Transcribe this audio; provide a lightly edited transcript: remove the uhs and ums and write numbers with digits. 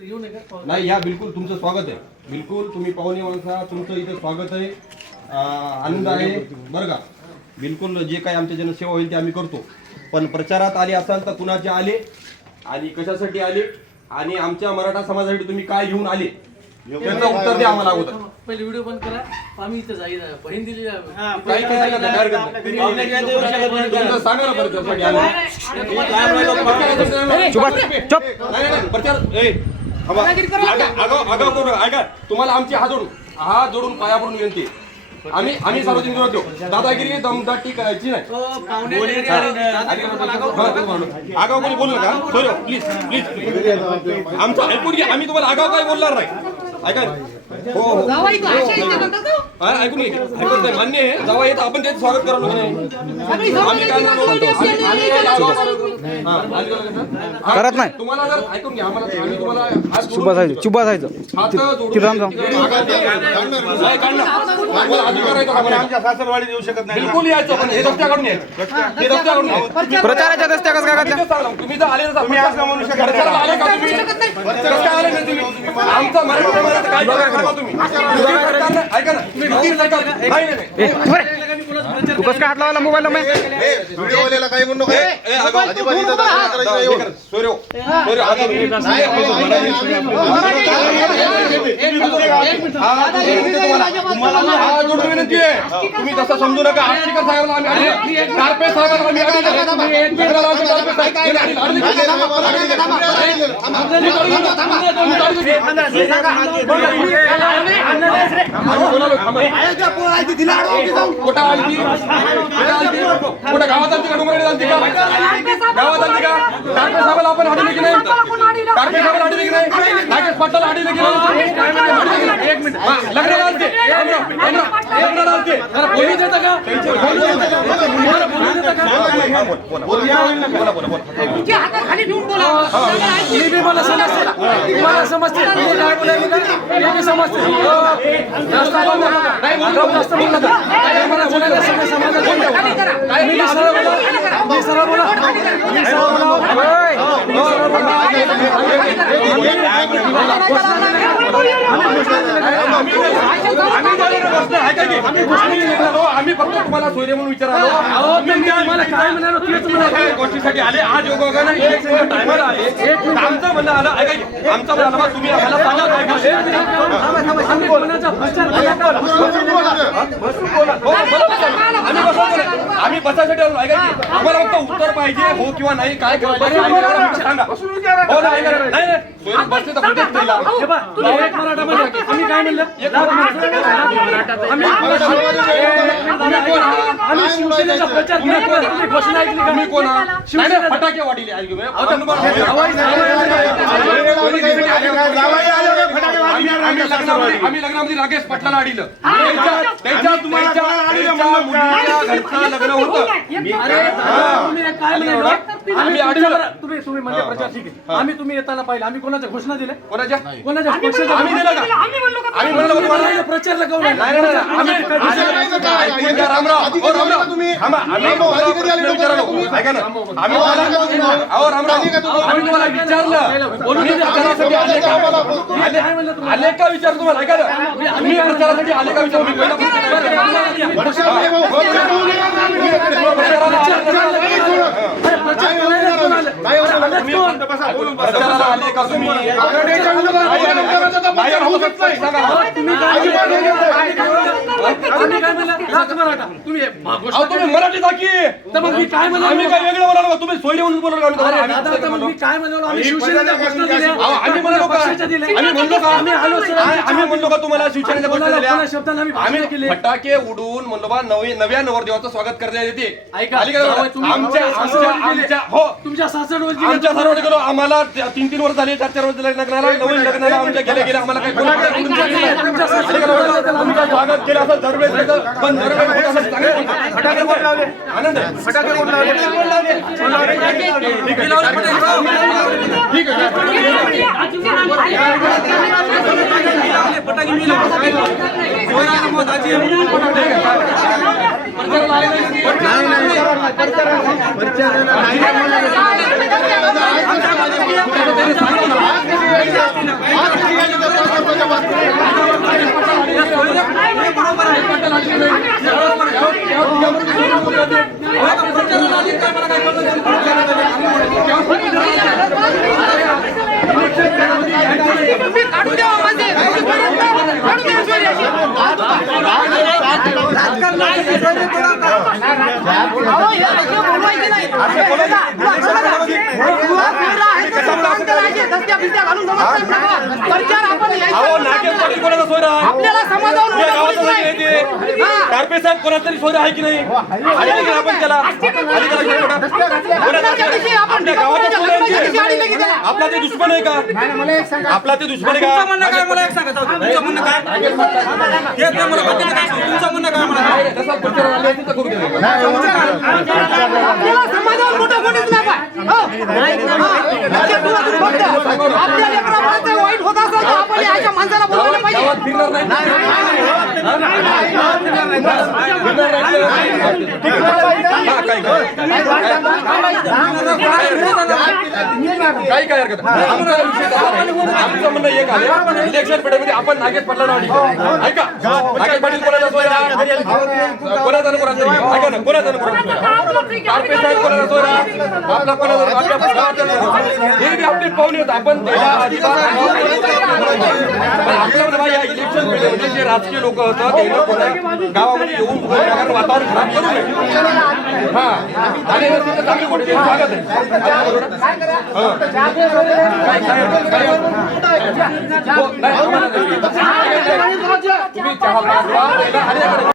नाही या बिलकुल तुमचं स्वागत आहे, बिलकुल तुम्ही पाहुणे माणसा, तुमचं इथे स्वागत आहे, आनंद आहे बरं का. बिलकुल जे काही आमच्या जनसेवा होईल ते आम्ही करतो. पण प्रचारात आले असाल तर कुणाचे आले आणि कशासाठी आले आणि आमच्या मराठा समाजासाठी तुम्ही काय घेऊन आले त्याचं उत्तर द्या आम्हाला अगोदर. पहिले व्हिडिओ बंद करा, आम्ही इथं जाईल बहीण दिली काही काय सांगा ना बरं त्यासाठी आले. ऐका तुम्हाला आमची हात जोडून पाया पडून विनंती. आम्ही सार्वजनिक देऊ दादागिरी दमदाटी करायची नाही. आगाव कोणी बोलू नका प्लीज प्लीज आमचं ऐकून घ्या. आम्ही तुम्हाला आगाव काही बोलणार नाही. ऐका हो हो ऐकून घ्या. ऐकून नाही मान्य आहे जावा येत आपण त्याचं स्वागत करावं आम्ही काय करत नाही तुम्हाला जर ऐकून घ्या आम्हाला आम्ही तुम्हाला चुबा जायचं आमच्या सासरवाडी देऊ शकत नाही. बिलकुल यायचं पण हे रस्त्याकडून हे रस्त्याकडून प्रचाराच्या रस्त्या कसं काय तुम्ही जर आले तुम्ही असं म्हणू शकत आले का तुम्ही आले नाही तुम्ही आमचा मराठी समाजाचं काय करा तुम्ही ऐका ना तू कसं काय हात लावायला मोबाईलला मग व्हिडिओवाल्याला काही म्हणू नको. विनंती आहे तुम्ही तसं समजू नका. आष्टीकर साहेबांना आम्ही कार्पे साहेबांना कुठं गावात आलती का डोंगराळी आलती का गावात आलती का कार्पे साहेबांना आपण हाडले की नाही कार्पे साहेबांना हाडले की नाही नागेश पाटलाला हाडले की नाही एक मिनिट लग्नाला आलते लग्नाला आलते बोलू देता का तुमच्या हाताखाली ठेवून बोला. मला समजते तुम्हाला समजते समजते आम्ही फक्त तुम्हाला सोयरे म्हणून विचारालो गोष्टीसाठी आले आज योगायोगाने टायमाला आले. आमचं म्हणणं आलं ऐका आमचं म्हणणं आलं तुम्ही आम्हाला सांगा आम्ही बसायसाठी आलो. ऐका आम्हाला फक्त उत्तर पाहिजे हो किंवा नाही काय सांगा हो नाही बसले तर कुठेच नाही. आम्ही काय म्हणलं आम्ही शिवसेनेचा प्रचार घोषणा ऐकली का? तुम्ही कोण फटाके वाढले आम्ही लग्नामध्ये राकेश पाटलाला अडीलं त्यांच्या लग्न होतं तुम्ही म्हणजे प्रचार ठीक आहे. आम्ही तुम्ही येताना पाहिलं आम्ही कोणाच्या घोषणा दिल्या कोणाच्या पक्षाच्या आम्ही दिलं का आम्ही म्हणलं प्रचार लगावला रामराव तुम्ही ऐका ना आम्ही तुम्हाला विचारलं आले का विचार तुम्हाला ऐका ना तुम्ही प्रचारासाठी आले का विचार प्रचाराला आले का तुम्ही तुम्ही मराठी दाखी तर मग मी काय म्हणालो आम्ही काय वेगळं बोलालो तुम्ही सोयरे म्हणून बोलालो मी काय म्हणालो आम्ही शिवसेनेच्या घोषणा दिल्या आम्ही म्हणलो का आम्ही म्हणलो का तुम्हाला शिवसेनेच्या घोषणा दिल्या आम्ही फटाके उडून म्हणलो बा नव्या नवरदेवाचं स्वागत करण्यात येते. हो तुमच्या सासर आमच्या सर्व गेलो आम्हाला 3-3 वर्ष झाले 4-4 वर्ष झाले लग्नाला नवीन लग्नाला आमच्या गेले आम्हाला काही स्वागत केलं असं दरवेळेस पण फटाके कोण लावले आनंद फटाके कोण लावले ठीक आहे फटाके काढून द्या म्हणजे काढून द्या सोयऱ्याची. अहो, हे असे बोलवायचे नाही. दस्त्या बिस्त्या घालून जमत नाही. प्रचार आपण अहो नागेश पाटील कोणाचा सोयरा आहे? आपल्याला समाजावर या गावात मोठं नाही येते. कार्पे साहेब कोणाचा तरी सोयरा आहे की नाही? आणि नाही आपण त्याला आणि त्याला घेऊन येणार. आपल्या गावाचा सोयरा आहे की नाही? आपला ते दुश्मन आहे का? आपला ते दुश्मन आहे का? म्हणणं काय मला एक सांगा तुमचं म्हणणं काय तेच नाही मला बद्दल काय तुमचं म्हणणं काय मला तसा प्रचार आले तिथं करू द्या. आपल्याला समाजावर मोठं कोणीच नाही पाय. हो. लक्षात ठेवा तुम्ही फक्त. आपल्या लेकराबाळाचं वाईट होत असेल तर आपण याच्या माणसाला बोलायला पाहिजे. गावात फिरणार नाही. काही काय हरकत नाही. आमचा विषय तसा नाही. आमचं म्हणणं एक आहे इलेक्शन पेढ्यामध्ये आपण नागेश पाटलांना अडवलं. ऐका नागेश पाटील कोणाचा सोयरा कोणाचा कोणाचा ऐका ना कोणाचा कार्पे साहेब कोणाचा सोयरा आपला कोणाचा आपल्या हे बी आपले पाहुणे होत आपण आपल्याला या इलेक्शन पेढ्यामध्ये जे राजकीय लोक होतं ते गावामध्ये येऊन वातावरण खराब करू नये. हा आणि तिथे चांगली गोष्ट आहे. स्वागत आहे. तुम्ही चहा